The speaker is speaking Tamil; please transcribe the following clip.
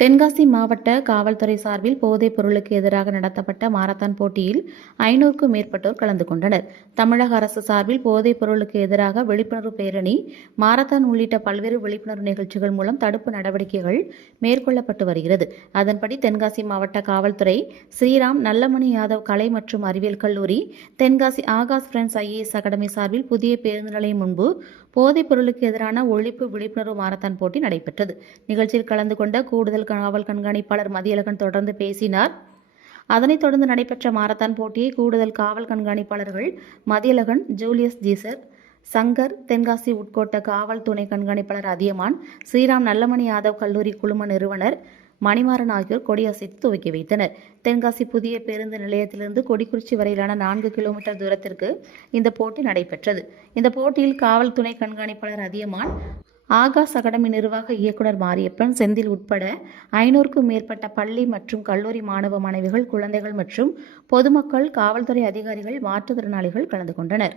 தென்காசி மாவட்ட காவல்துறை சார்பில் போதைப் பொருளுக்கு எதிராக நடத்தப்பட்ட மாரத்தான் போட்டியில் 500க்கும் மேற்பட்டோர் கலந்து கொண்டனர். தமிழக அரசு சார்பில் போதைப் பொருளுக்கு எதிராக விழிப்புணர்வு பேரணி, மாரத்தான் உள்ளிட்ட பல்வேறு விழிப்புணர்வு நிகழ்ச்சிகள் மூலம் தடுப்பு நடவடிக்கைகள் மேற்கொள்ளப்பட்டு வருகிறது. அதன்படி தென்காசி மாவட்ட காவல்துறை, ஸ்ரீராம் நல்லமணி யாதவ் கலை மற்றும் அறிவியல் கல்லூரி, Tenkasi Akash friends IAS academy சார்பில் புதிய பேருந்து நிலையம் முன்பு போதைப் பொருளுக்கு எதிரான ஒழிப்பு விழிப்புணர்வு மாரத்தான் போட்டி நடைபெற்றது. நிகழ்ச்சியில் கலந்து கொண்ட கூடுதல் காவல் கண்காணிப்பாளர் மதியழகன் தொடர்ந்து பேசினார். அதனைத் தொடர்ந்து நடைபெற்ற மாரத்தான் போட்டியை கூடுதல் காவல் கண்காணிப்பாளர்கள் மதியழகன், ஜூலியஸ் ஜீசர், சங்கர், தென்காசி உட்கோட்ட காவல் துணை கண்காணிப்பாளர் அதியமான், ஸ்ரீராம் நல்லமணி யாதவ் கல்லூரி குழும நிறுவனர் மணிமாறன் ஆகியோர் கொடியசைத்து துவக்கி வைத்தனர். தென்காசி புதிய பேருந்து நிலையத்திலிருந்து கொடிக்குறிச்சி வரையிலான 4 கிலோமீட்டர் தூரத்திற்கு இந்த போட்டி நடைபெற்றது. இந்த போட்டியில் காவல் துணை கண்காணிப்பாளர் அதியமான், ஆகாஷ் அகாடமி நிர்வாக இயக்குனர் மாரியப்பன், செந்தில் உட்பட 500க்கும் மேற்பட்ட பள்ளி மற்றும் கல்லூரி மாணவ மாணவிகள், குழந்தைகள் மற்றும் பொதுமக்கள், காவல்துறை அதிகாரிகள், மாற்றுத்திறனாளிகள் கலந்து கொண்டனர்.